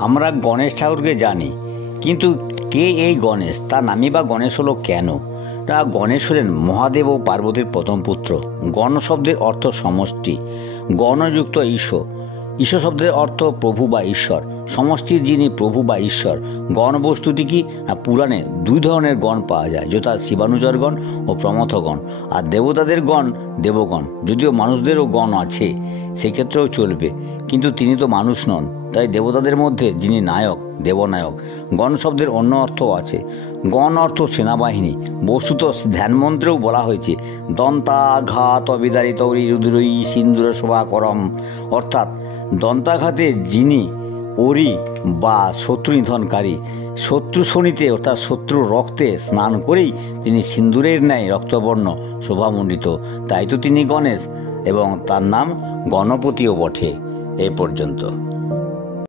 আমরা গণেশ ঠাকুরকে জানি, কিন্তু কে এই গণেশ? তার নামই বা গণেশ হলো কেন? গণেশ হলেন মহাদেব ও পার্বতীর প্রথম পুত্র। গণ শব্দের অর্থ সমষ্টি, গণযুক্ত ঈশ্বর। ঈশ্বর শব্দের অর্থ প্রভু বা ঈশ্বর, সমষ্টির যিনি প্রভু বা ঈশ্বর। গণ বস্তুটি কি? পুরাণে দুই ধরনের গণ পাওয়া যায়, যথা শিবানুচরগণ ও প্রমথগণ। আর দেবতাদের গণ দেবগণ। যদিও মানুষদেরও গণ আছে, সেক্ষেত্রেও চলবে, কিন্তু তিনি তো মানুষ নন, তাই দেবতাদের মধ্যে যিনি নায়ক, দেবনায়ক। গণ শব্দের অন্য অর্থও আছে। গণ অর্থ সেনাবাহিনী। বস্তুত ধ্যানমন্ত্রেও বলা হয়েছে দন্তাঘাত অবিদারিত রুদ্রই সিন্দুর শোভা করম, অর্থাৎ দন্তাঘাতে যিনি অরি বা শত্রু নিধনকারী, শত্রু শনিতে অর্থাৎ শত্রুর রক্তে স্নান করেই তিনি সিন্দুরের ন্যায় রক্তবর্ণ শোভামণ্ডিত, তাই তো তিনি গণেশ, এবং তার নাম গণপতিও বটে। এই পর্যন্ত।